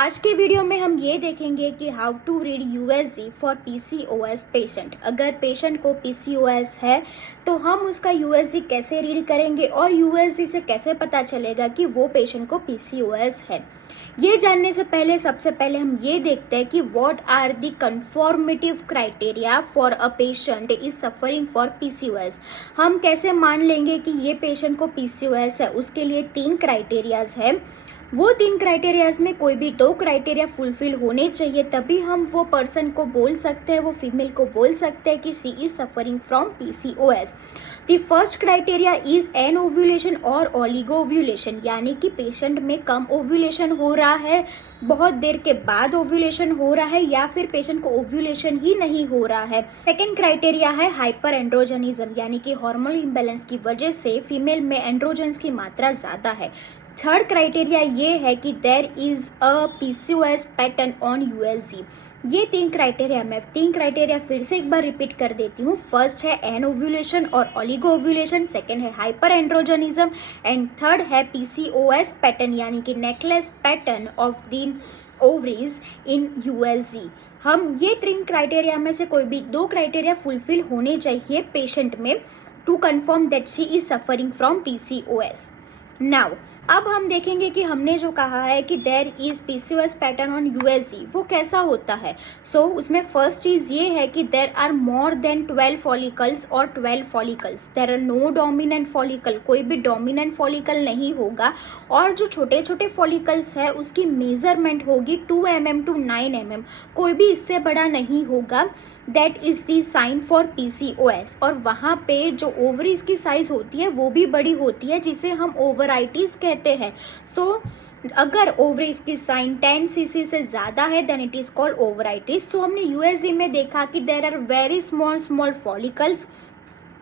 आज के वीडियो में हम ये देखेंगे कि how to read USG for PCOS patient. अगर पेशेंट को पीसीओएस है तो हम उसका यूएसजी कैसे रीड करेंगे और यूएसजी से कैसे पता चलेगा कि वो पेशेंट को पीसीओएस है। ये जानने से पहले सबसे पहले हम ये देखते हैं कि what are the confirmative criteria for a patient is suffering for PCOS. हम कैसे मान लेंगे कि ये पेशेंट को पीसीओएस है। उसके लिए 3 क्राइटेरियाज है। वो 3 क्राइटेरियाज में कोई भी 2 क्राइटेरिया फुलफिल होने चाहिए, तभी हम वो पर्सन को बोल सकते हैं, वो फीमेल को बोल सकते हैं कि she is suffering from PCOS. The first criteria is an ovulation और ओलिगो ओव्यूलेशन, यानी कि पेशेंट में कम ओव्यूलेशन हो रहा है, बहुत देर के बाद ओव्यूलेशन हो रहा है, या फिर पेशेंट को ओव्यूलेशन ही नहीं हो रहा है। सेकेंड क्राइटेरिया है हाइपर एंड्रोजनिज्म, यानी कि हार्मोनल इम्बैलेंस की वजह से फीमेल में एंड्रोजन्स की मात्रा ज्यादा है। थर्ड क्राइटेरिया ये है कि there is a PCOS pattern on USG. ये 3 क्राइटेरिया, मैं 3 क्राइटेरिया फिर से एक बार रिपीट कर देती हूँ। फर्स्ट है एन ओव्यूलेशन और ओलिगो ओव्यूलेशन, सेकेंड है हाइपर एंड्रोजनिज्म एंड थर्ड है पीसीओएस पैटर्न, यानी कि necklace pattern of the ovaries in USG. हम ये 3 क्राइटेरिया में से कोई भी 2 क्राइटेरिया फुलफिल होने चाहिए पेशेंट में to confirm that she is suffering from PCOS. Now अब हम देखेंगे कि हमने जो कहा है कि there is PCOS pattern on USG, वो कैसा होता है। सो उसमें फर्स्ट चीज ये है कि there are more than 12 follicles और 12 follicles. There are no dominant follicle, कोई भी डोमिनेंट फॉलिकल नहीं होगा, और जो छोटे छोटे फॉलिकल्स है उसकी मेजरमेंट होगी 2 mm to 9 mm, कोई भी इससे बड़ा नहीं होगा। That is the sign for PCOS. और वहाँ पे जो ओवरीज की साइज होती है वो भी बड़ी होती है, जिसे हम ओवराइटिस कहते हैं। सो अगर ओवरीज की साइन 10 cc से ज्यादा है then it is called ovaritis. So हमने यूएसजी में देखा कि there are very small follicles.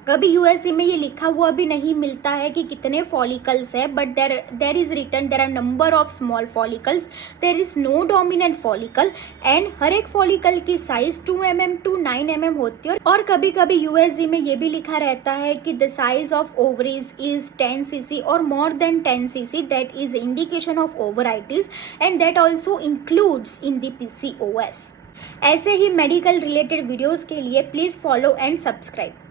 कभी यूएसजी में ये लिखा हुआ भी नहीं मिलता है कि कितने फॉलिकल्स है, but there is written there are number of small follicles, there is no dominant follicle एंड हर एक फॉलिकल की साइज 2 mm to 9 mm होती है। और कभी कभी यूएसजी में ये भी लिखा रहता है कि the size of ovaries is 10 cc और more than 10 cc, that is indication of ovaritis and that also includes in the PCOS. ऐसे ही मेडिकल रिलेटेड वीडियोज के लिए प्लीज फॉलो एंड सब्सक्राइब।